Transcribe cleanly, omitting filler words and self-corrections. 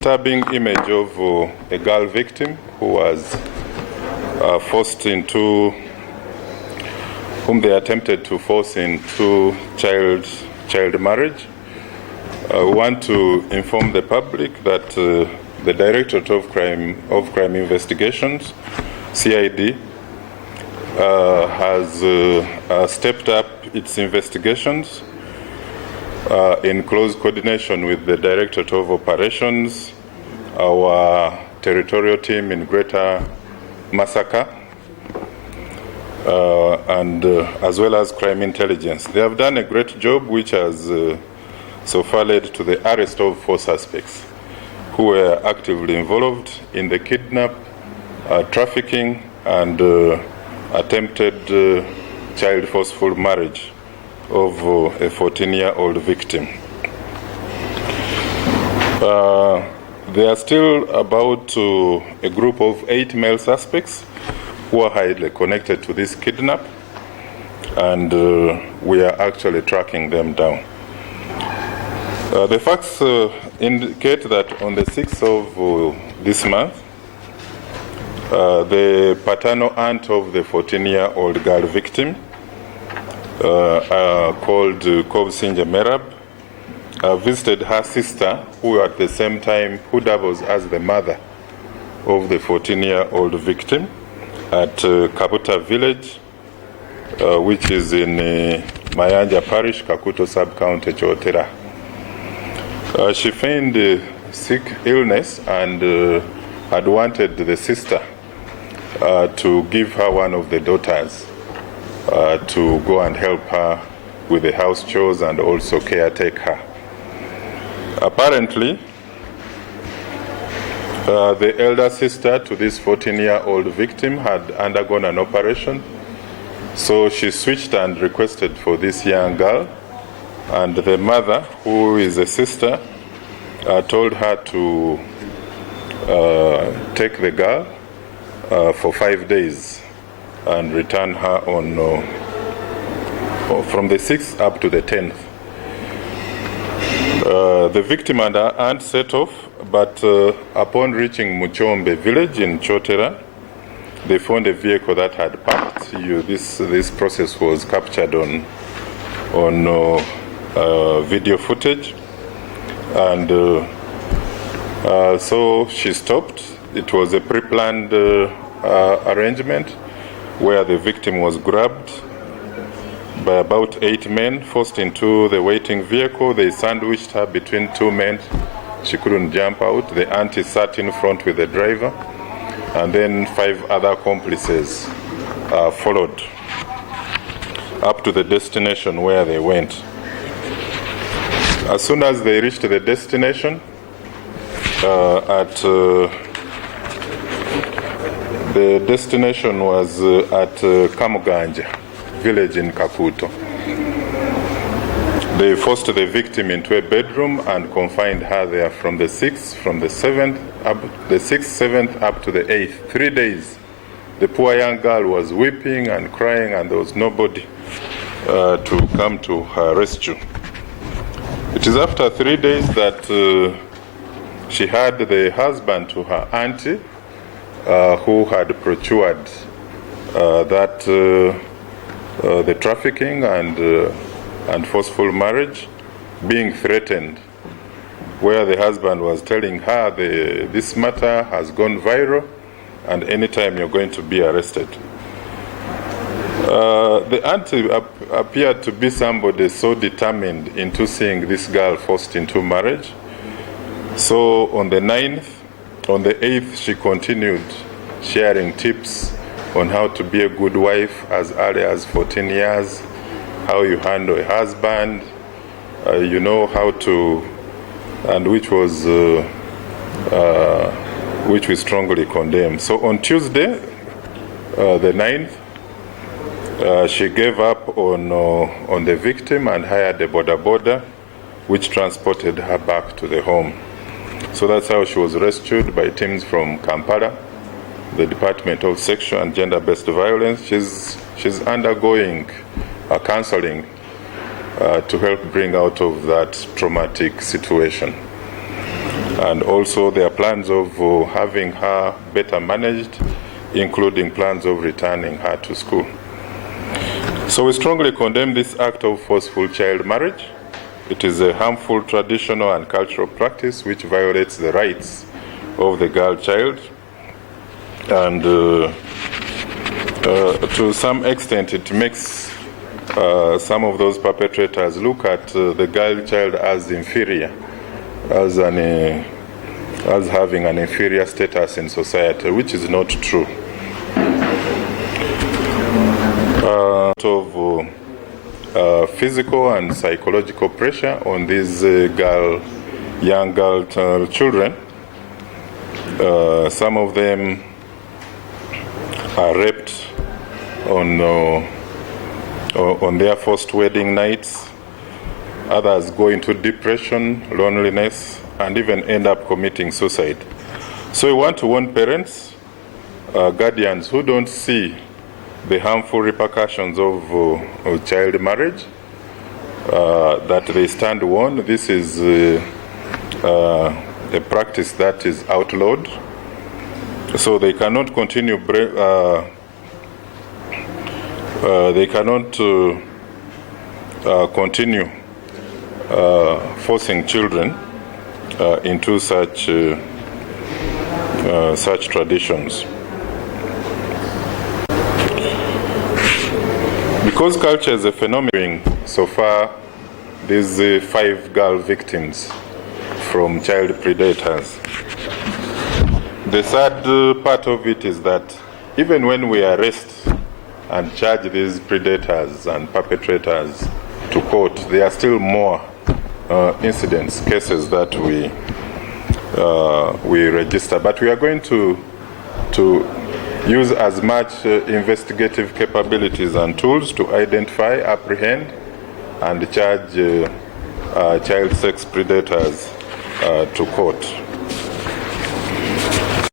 Disturbing image of a girl victim who was forced into, whom they attempted to force into child marriage. We want to inform the public that the Directorate of Crime Investigations, CID, has stepped up its investigations in close coordination with the Directorate of Operations, our territorial team in Greater Masaka, and as well as crime intelligence. They have done a great job, which has so far led to the arrest of 4 suspects who were actively involved in the kidnap, trafficking, and attempted child forceful marriage of a 14-year-old victim. There are still about a group of 8 male suspects who are highly connected to this kidnap, and we are actually tracking them down. The facts indicate that on the 6th of this month, the paternal aunt of the 14-year-old girl victim, called Kobusingye Merabu, visited her sister, who at the same time who doubles as the mother of the 14-year-old victim, at Kabuta village, which is in Mayanja Parish, Kakuuto Sub-county, Kyotera. She feigned sick illness and had wanted the sister to give her one of the daughters to go and help her with the house chores and also caretake her. Apparently, the elder sister to this 14-year-old victim had undergone an operation, so she switched and requested for this young girl, and the mother, who is a sister, told her to take the girl for 5 days and return her on from the 6th up to the 10th. The victim and her aunt set off, but upon reaching Muchombe village in Kyotera, they found a vehicle that had parked. This process was captured on video footage, and so she stopped. It was a pre-planned arrangement where the victim was grabbed by about 8 men, forced into the waiting vehicle. They sandwiched her between 2 men. She couldn't jump out. The auntie sat in front with the driver, and then 5 other accomplices followed up to the destination where they went. As soon as they reached the destination, the destination was at Kamuganja village in Kakuuto. They forced the victim into a bedroom and confined her there from the 6th, from the 7th, the 6th, 7th up to the 8th. 3 days. The poor young girl was weeping and crying, and there was nobody to come to her rescue. It is after 3 days that she had the husband to her auntie, who had procured the trafficking and forceful marriage, being threatened, where the husband was telling her this matter has gone viral and anytime you're going to be arrested. The auntie appeared to be somebody so determined into seeing this girl forced into marriage. So on the 9th, on the 8th, she continued sharing tips on how to be a good wife as early as 14 years, how you handle a husband, you know how to, and which we strongly condemn. So on Tuesday, the 9th, she gave up on the victim and hired a boda, which transported her back to the home. So that's how she was rescued by teams from Kampala, the Department of Sexual and Gender-Based Violence. She's undergoing counseling to help bring out of that traumatic situation. And also there are plans of having her better managed, including plans of returning her to school. So we strongly condemn this act of forceful child marriage. It is a harmful traditional and cultural practice which violates the rights of the girl child, and to some extent it makes some of those perpetrators look at the girl child as inferior, as having an inferior status in society, which is not true. Of physical and psychological pressure on these young girl children. Some of them are raped on their first wedding nights. Others go into depression, loneliness, and even end up committing suicide. So we want to warn parents, guardians who don't see the harmful repercussions of child marriage, that they stand warned. This is a practice that is outlawed, so they cannot continue. Continue forcing children into such traditions. Because culture is a phenomenon, so far these 5 girl victims from child predators. The sad part of it is that even when we arrest and charge these predators and perpetrators to court, there are still more incidents, cases that we register. But we are going to use as much investigative capabilities and tools to identify, apprehend, and charge child sex predators to court.